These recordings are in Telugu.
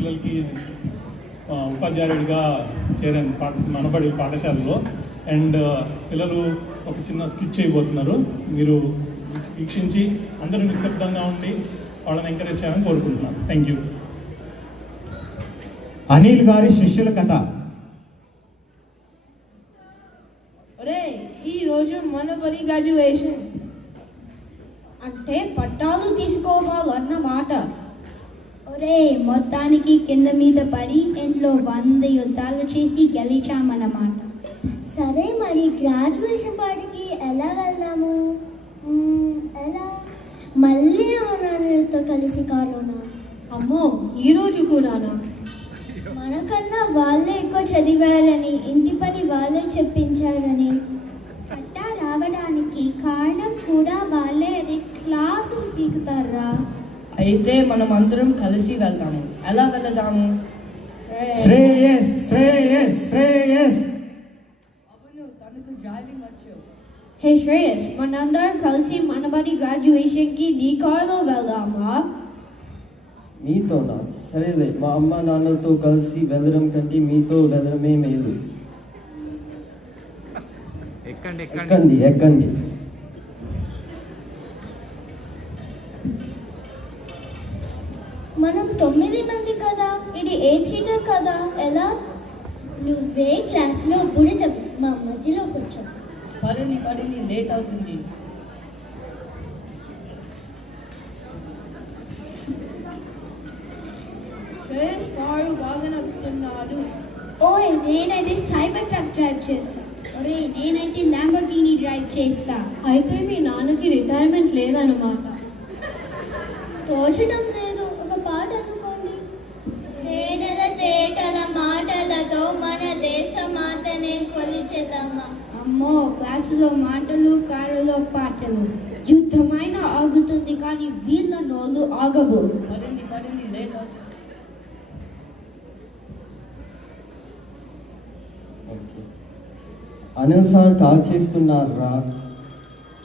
పిల్లలకి ఉపాధ్యాయుడిగా చేరాను మనబడి పాఠశాలలో. అండ్ పిల్లలు ఒక చిన్న స్కిట్ చేయబోతున్నారు. మీరు వీక్షించి అందరూ నిశ్శబ్దంగా ఉండి వాళ్ళని ఎంకరేజ్ చేయాలని కోరుకుంటున్నాను. Thank you. అనిల్ గారి శిష్యుల కథ. ఈరోజు మనబడి గ్రాడ్యుయేషన్ అంటే పట్టాలు తీసుకోవాలన్నమాట. మొత్తానికి కింద మీద పడి ఇంట్లో 100 యుద్ధాలు చేసి గెలిచామన్నమాట. సరే, మరి గ్రాడ్యుయేషన్ పార్టీకి ఎలా వెళ్దాము? ఎలా? మళ్ళీ నాన్నతో కలిసి కారులోనా? అమ్మో, ఈరోజు కూడానా? మనకన్నా వాళ్ళే ఎక్కువ చదివారని, ఇంటి పని వాళ్ళే చెప్పించారని, పట్టా రావడానికి కారణం కూడా వాళ్ళే అని క్లాసు పీకుతారా? అయితే మనం అందరం కలిసి వెళ్దాము. ఎలా వెళ్దాము? శ్రేయస్ శ్రేయస్ శ్రేయస్ అవును, తనకు డ్రైవింగ్ వచ్చు. హే శ్రేయస్, మనందరం కలిసి మనబడి గ్రాడ్యుయేషన్కి నీ కారులో వెళ్దామా? మీతోనా? సరేలే, మా అమ్మ నాన్నలతో కలిసి వెళ్ళడం కంటే మీతో వెళ్ళడమే మేలు. ఎక్కండి ఎక్కండి. మనం 9 మంది కదా, ఇది 8 సీటర్ కదా, ఎలా? నువ్వే క్లాస్లో బుడిద, మా మధ్యలో కూర్చో. పడిని లేట్ అవుతుంది. శ్రేయస్ కారు బాగా నడుపుతున్నాడు. నేనైతే సైబర్ ట్రక్ డ్రైవ్ చేస్తా. నేనైతే ల్యాంబోర్గిని డ్రైవ్ చేస్తా. అయితే మీ నాన్నకి రిటైర్మెంట్ లేదన్నమాట. తోచడం లేదు, ఒక పాట అనుకోండి. తేనెల తేటల మాటలతో మన దేశ మాతనే కొలిచెదమ్మా. అమ్మో, క్లాసులో మాటలు, కారులో పాటలు. యుద్ధమైన ఆగుతుంది కానీ వీళ్ళ నోళ్ళు ఆగవు. పడిని లేట్ అవుతుంది. అనిల్ సార్ కాల్ చేస్తున్నారా?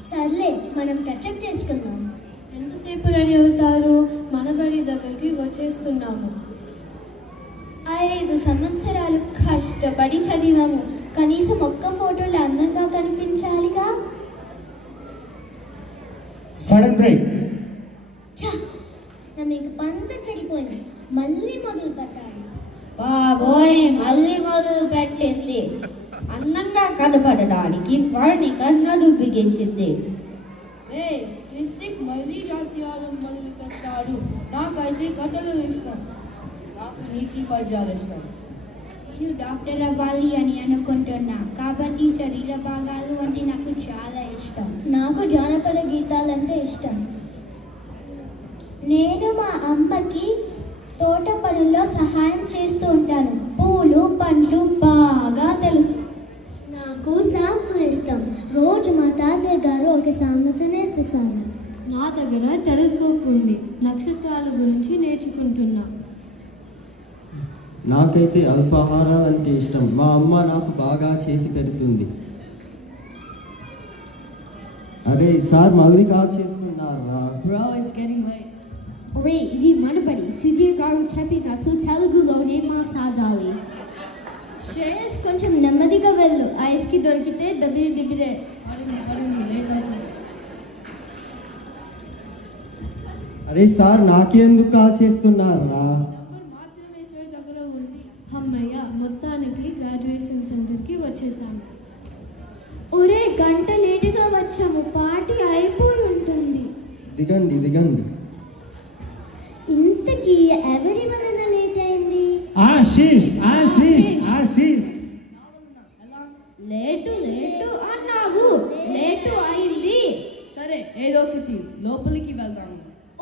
సర్లే, మనం టచ్అప్ చేసుకుందాం. ఎంతసేపు రెడీ అవుతారు? మనబడి దగ్గరికి వచ్చేస్తున్నాము. 5 సంవత్సరాలు కష్టపడి చదివాము. కనీసం ఒక్క ఫోటోలో అందంగా కనిపించాలిగా. Sudden brake. ఇంక పంత చెడిపోయింది, మళ్ళీ మొదలు పెట్టాలి. బాబోయ్, మళ్ళీ మొదలు పెట్టింది. అందంగా కనపడడానికి వాడిని కన్నడు బిగించింది. రితిక్ మళ్ళీ జాతీయాలు మొదలు పెట్టాడు. నాకైతే కథలు ఇష్టం. నాకు నీతి పద్యాలు ఇష్టం. నేను డాక్టర్ అవ్వాలి అని అనుకుంటున్నా, కాబట్టి శరీర భాగాలు అంటే నాకు చాలా ఇష్టం. నాకు జానపద గీతాలంటే ఇష్టం. నేను మా అమ్మకి తోట పనుల్లో సహాయం చేస్తూ ఉంటాను. పూలు పండ్లు బాగా తెలుసు. నాకు సాంగ్స్ ఇష్టం. రోజు మా తాతయ్య గారు ఒక సామెత నేర్పిస్తారు. నా దగ్గర టెలిస్కోప్ ఉంది, నక్షత్రాల గురించి నేర్చుకుంటున్నా. నాకైతే అల్పాహారాలంటే ఇష్టం. మా అమ్మ నాకు బాగా చేసి పెడుతుంది. అరే సార్, మళ్ళీ కాల్ చేస్తున్నారా? Bro, it's getting late. ఇది మనబడి. సుధీర్ గారు చెప్పినట్టు తెలుగులోనే మాట్లాడాలి. శ్రేయస్, కొంచెం నెమ్మదిగా వెళ్ళు. ఐస్కి దొరికితే దబిడే. పడిని లేట్ అవుతుంది. అరే సార్, నాకెందుకు కాల్ చేస్తున్నారా? మాత్రమే సార్ దగ్గర ఉంది. అమ్మయ్య, మొత్తానికి గ్రాడ్యుయేషన్ సెంటర్కి వచ్చేసాము. గంట లేటుగా వచ్చాము, పార్టీ అయిపోయి ఉంటుంది. దిగండి. ఇంతకీ ఎవరి వలన లేట్ అయింది? ఆశీష్. లేటు అన్నావు, లేటు అయింది. సరే, ఏదో ఒకటి, లోపలికి వెళ్దాము.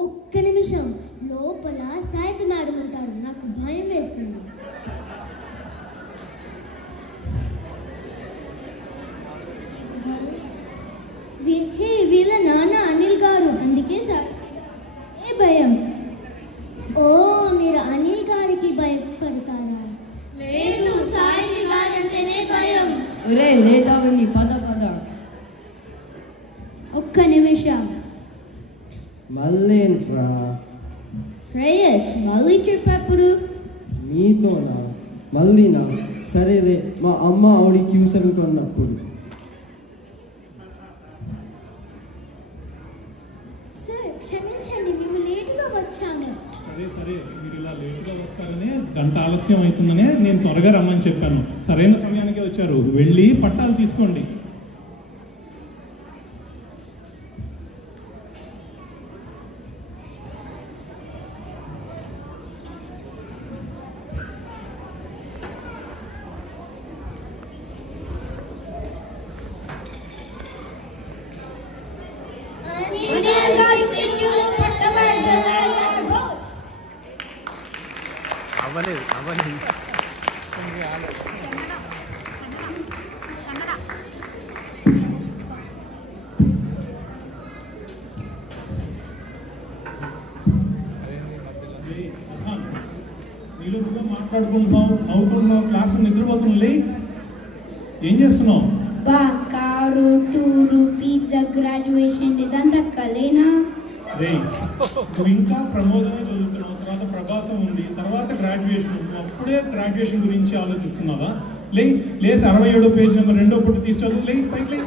ఒక్క నిమిషం, లోపల సాయిత మేడం ఉంటారు. నాకు భయం వేస్తుంది. వీళ్ళ నాన్న అనిల్ గారు, అందుకే ఏ భయం. మీరు అనిల్ గారికి భయపడతారా? లేదు, సాయి గారు అంటేనే భయం. లేట్ అవ్వండి, పద. ఒక్క నిమిషం. మళ్ళేంట్రా? శ్రేయస్, మళ్ళీ చెప్పప్పుడు మీతోనా మళ్ళీనా సరేలే మా అమ్మ ఆవిడ ట్యూషన్ కొన్నప్పుడు. సార్ క్షమించండి, మేము లేటుగా వచ్చాము. సరే సరే, మీరు ఇలా లేటుగా వస్తారనే గంట ఆలస్యం అవుతుందనే నేను త్వరగా రమ్మని చెప్పాను. సరైన సమయానికే వచ్చారు. వెళ్ళి పట్టాలు తీసుకోండి. అనిల్ గారి శిష్యులు పట్టబడ్డారు. నీళ్ళుగా మాట్లాడుకుంటున్నావు, నవ్వుకుంటున్నావు, క్లాస్ నిద్రపోతున్నావు. ఏం చేస్తున్నావు? బా కారు టూరు పిజ్జా గ్రాడ్యుయేషన్ ఇదంతా కలేనా? నువ్వు ఇంకా ప్రమోదమే చదువుతున్నావు, తర్వాత ప్రభాసం ఉంది, తర్వాత గ్రాడ్యుయేషన్. నువ్వు అప్పుడే గ్రాడ్యుయేషన్ గురించి ఆలోచిస్తున్నావా? లేసి 67 పేజ్ నెంబర్ 2 పుట్టి తీసి చదువు. పైకి